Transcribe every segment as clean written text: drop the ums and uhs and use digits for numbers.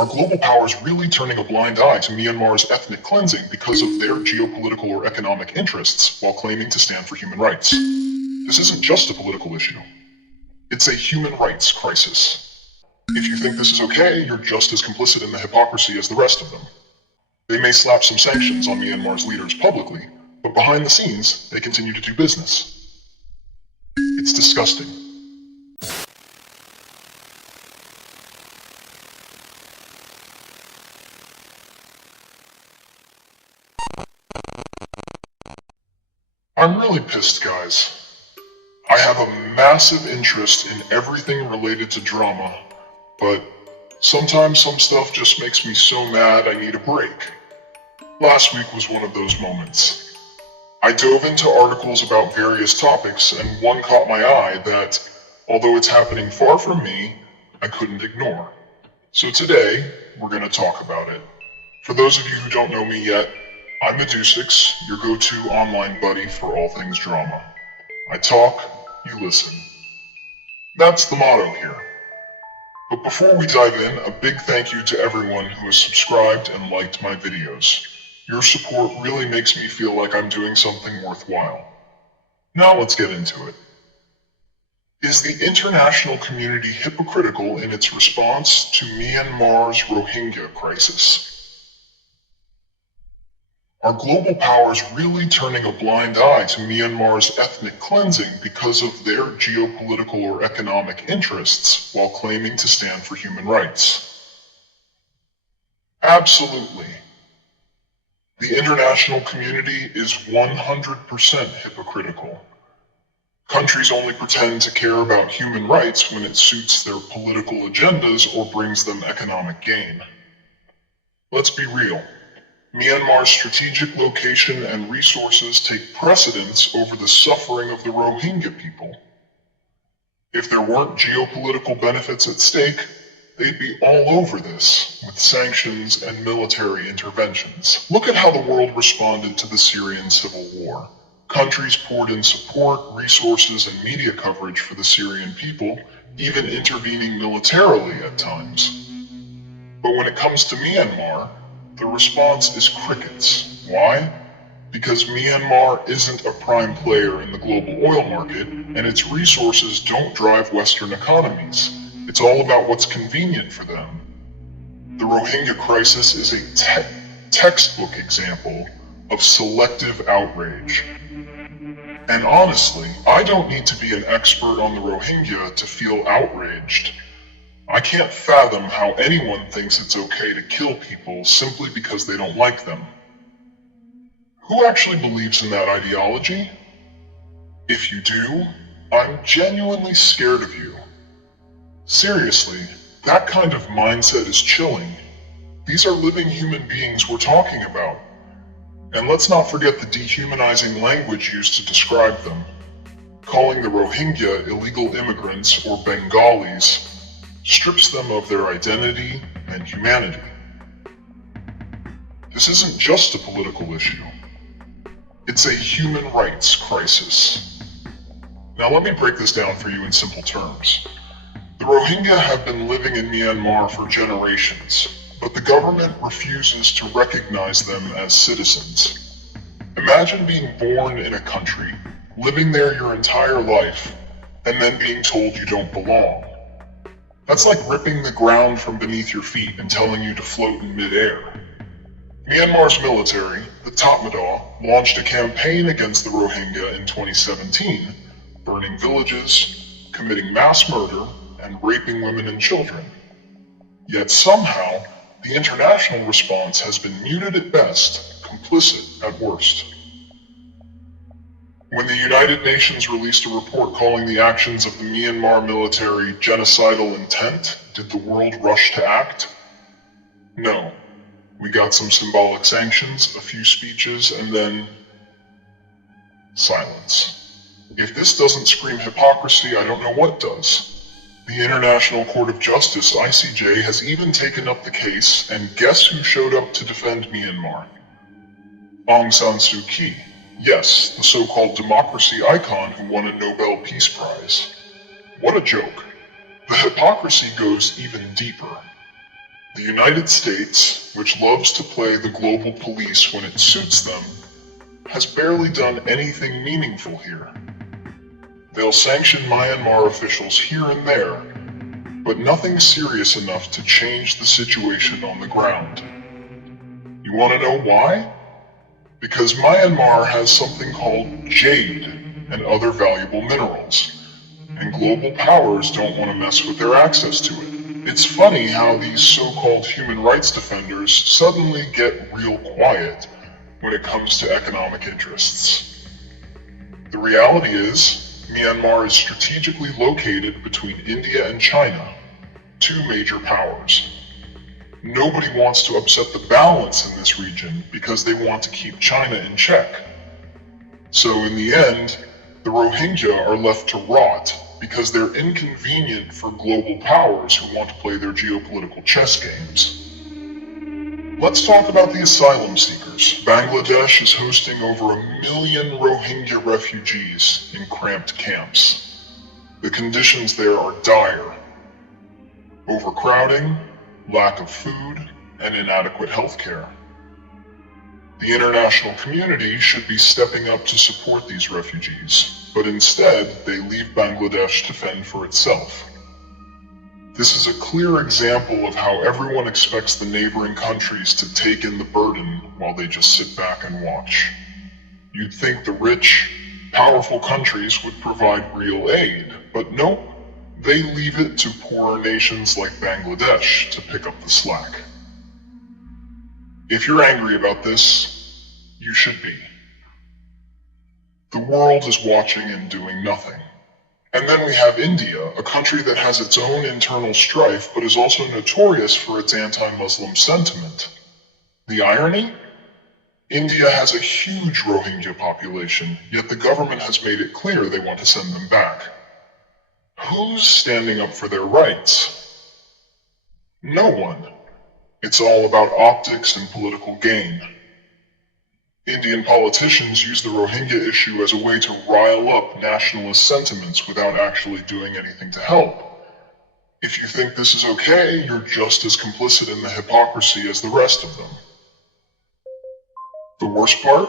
Are global powers really turning a blind eye to Myanmar's ethnic cleansing because of their geopolitical or economic interests while claiming to stand for human rights? This isn't just a political issue. It's a human rights crisis. If you think this is okay, you're just as complicit in the hypocrisy as the rest of them. They may slap some sanctions on Myanmar's leaders publicly, but behind the scenes, they continue to do business. It's disgusting. I'm really pissed, guys. I have a massive interest in everything related to drama, but sometimes some stuff just makes me so mad I need a break. Last week was one of those moments. I dove into articles about various topics, and one caught my eye that, although it's happening far from me, I couldn't ignore. So today, we're going to talk about it. For those of you who don't know me yet, I'm Medusix, your go-to online buddy for all things drama. I talk, you listen. That's the motto here. But before we dive in, a big thank you to everyone who has subscribed and liked my videos. Your support really makes me feel like I'm doing something worthwhile. Now let's get into it. Is the international community hypocritical in its response to Myanmar's Rohingya crisis? Are global powers really turning a blind eye to Myanmar's ethnic cleansing because of their geopolitical or economic interests while claiming to stand for human rights? Absolutely. The international community is 100% hypocritical. Countries only pretend to care about human rights when it suits their political agendas or brings them economic gain. Let's be real. Myanmar's strategic location and resources take precedence over the suffering of the Rohingya people. If there weren't geopolitical benefits at stake, they'd be all over this, with sanctions and military interventions. Look at how the world responded to the Syrian civil war. Countries poured in support, resources, and media coverage for the Syrian people, even intervening militarily at times. But when it comes to Myanmar, the response is crickets. Why? Because Myanmar isn't a prime player in the global oil market, and its resources don't drive Western economies. It's all about what's convenient for them. The Rohingya crisis is a textbook example of selective outrage. And honestly, I don't need to be an expert on the Rohingya to feel outraged. I can't fathom how anyone thinks it's okay to kill people simply because they don't like them. Who actually believes in that ideology? If you do, I'm genuinely scared of you. Seriously, that kind of mindset is chilling. These are living human beings we're talking about. And let's not forget the dehumanizing language used to describe them. Calling the Rohingya illegal immigrants or Bengalis strips them of their identity and humanity. This isn't just a political issue. It's a human rights crisis. Now let me break this down for you in simple terms. The Rohingya have been living in Myanmar for generations, but the government refuses to recognize them as citizens. Imagine being born in a country, living there your entire life, and then being told you don't belong. That's like ripping the ground from beneath your feet and telling you to float in midair. Myanmar's military, the Tatmadaw, launched a campaign against the Rohingya in 2017, burning villages, committing mass murder, and raping women and children. Yet somehow, the international response has been muted at best, complicit at worst. When the United Nations released a report calling the actions of the Myanmar military genocidal intent, did the world rush to act? No. We got some symbolic sanctions, a few speeches, and then silence. If this doesn't scream hypocrisy, I don't know what does. The International Court of Justice, ICJ, has even taken up the case, and guess who showed up to defend Myanmar? Aung San Suu Kyi. Yes, the so-called democracy icon who won a Nobel Peace Prize. What a joke. The hypocrisy goes even deeper. The United States, which loves to play the global police when it suits them, has barely done anything meaningful here. They'll sanction Myanmar officials here and there, but nothing serious enough to change the situation on the ground. You want to know why? Because Myanmar has something called jade and other valuable minerals, and global powers don't want to mess with their access to it. It's funny how these so-called human rights defenders suddenly get real quiet when it comes to economic interests. The reality is, Myanmar is strategically located between India and China, two major powers. Nobody wants to upset the balance in this region because they want to keep China in check. So in the end, the Rohingya are left to rot because they're inconvenient for global powers who want to play their geopolitical chess games. Let's talk about the asylum seekers. Bangladesh is hosting over 1 million Rohingya refugees in cramped camps. The conditions there are dire. Overcrowding, lack of food, and inadequate health care. The international community should be stepping up to support these refugees, but instead they leave Bangladesh to fend for itself. This is a clear example of how everyone expects the neighboring countries to take in the burden while they just sit back and watch. You'd think the rich, powerful countries would provide real aid, but nope, they leave it to poorer nations like Bangladesh to pick up the slack. If you're angry about this, you should be. The world is watching and doing nothing. And then we have India, a country that has its own internal strife but is also notorious for its anti-Muslim sentiment. The irony? India has a huge Rohingya population, yet the government has made it clear they want to send them back. Who's standing up for their rights? No one. It's all about optics and political gain. Indian politicians use the Rohingya issue as a way to rile up nationalist sentiments without actually doing anything to help. If you think this is okay, you're just as complicit in the hypocrisy as the rest of them. The worst part?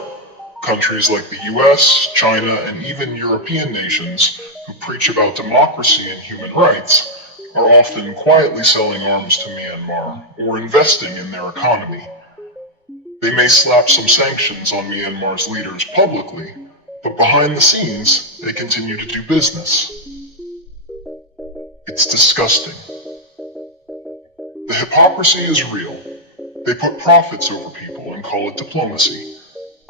Countries like the US, China, and even European nations who preach about democracy and human rights are often quietly selling arms to Myanmar or investing in their economy. They may slap some sanctions on Myanmar's leaders publicly, but behind the scenes, they continue to do business. It's disgusting. The hypocrisy is real. They put profits over people and call it diplomacy.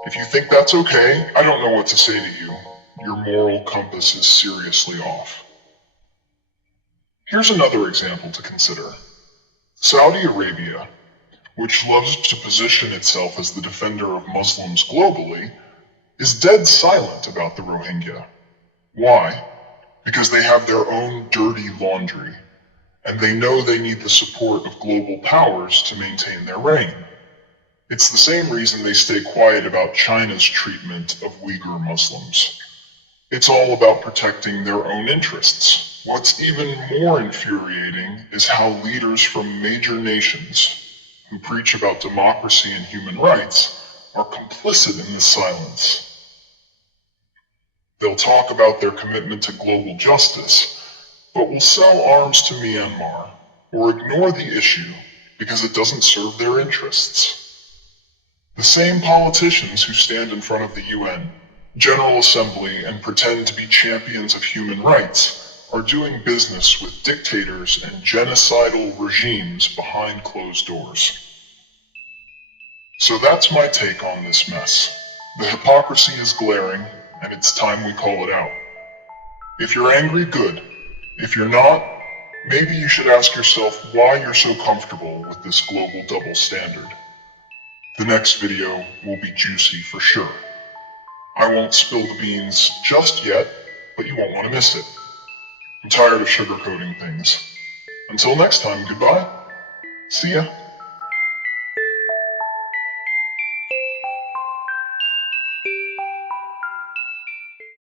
If you think that's okay, I don't know what to say to you. Your moral compass is seriously off. Here's another example to consider. Saudi Arabia, which loves to position itself as the defender of Muslims globally, is dead silent about the Rohingya. Why? Because they have their own dirty laundry, and they know they need the support of global powers to maintain their reign. It's the same reason they stay quiet about China's treatment of Uyghur Muslims. It's all about protecting their own interests. What's even more infuriating is how leaders from major nations who preach about democracy and human rights are complicit in this silence. They'll talk about their commitment to global justice, but will sell arms to Myanmar or ignore the issue because it doesn't serve their interests. The same politicians who stand in front of the UN, General Assembly, and pretend to be champions of human rights are doing business with dictators and genocidal regimes behind closed doors. So that's my take on this mess. The hypocrisy is glaring, and it's time we call it out. If you're angry, good. If you're not, maybe you should ask yourself why you're so comfortable with this global double standard. The next video will be juicy for sure. I won't spill the beans just yet, but you won't want to miss it. I'm tired of sugarcoating things. Until next time, goodbye. See ya.